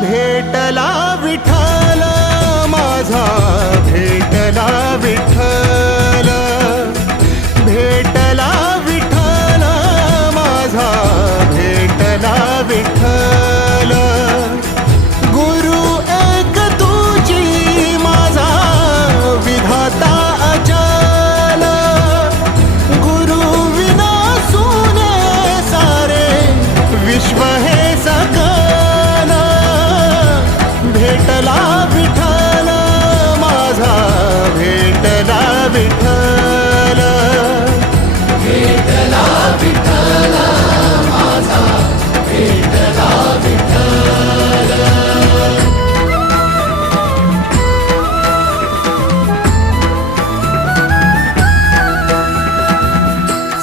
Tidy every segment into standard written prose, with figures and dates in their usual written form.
भेटला विठ्ठल माझा, भेटला विठ्ठल, भेटला विठ्ठल माझा, भेटला विठ्ठल. गुरु एक तुझी माझा विधाता अचल, गुरु विना सुने सारे विश्व हे सकल. भेटला विठ्ठल माझा, भेटला विठ्ठल, भेटला विठ्ठल माझा, भेटला विठ्ठल.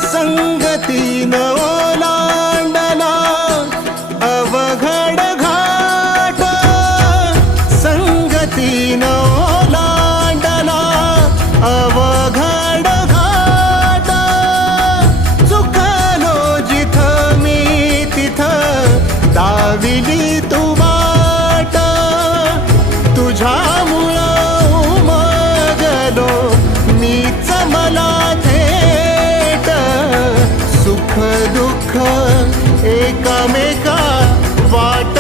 संगतीन ओलांडला अवघड घाट, संगतीन ओलांडला अवघड घाट. चुकलो जिथं मी तिथं दाविली तू वाट. तुझ्यामुळं उमगलो मीच मला थेट. सुख दुःख एकामेका वाट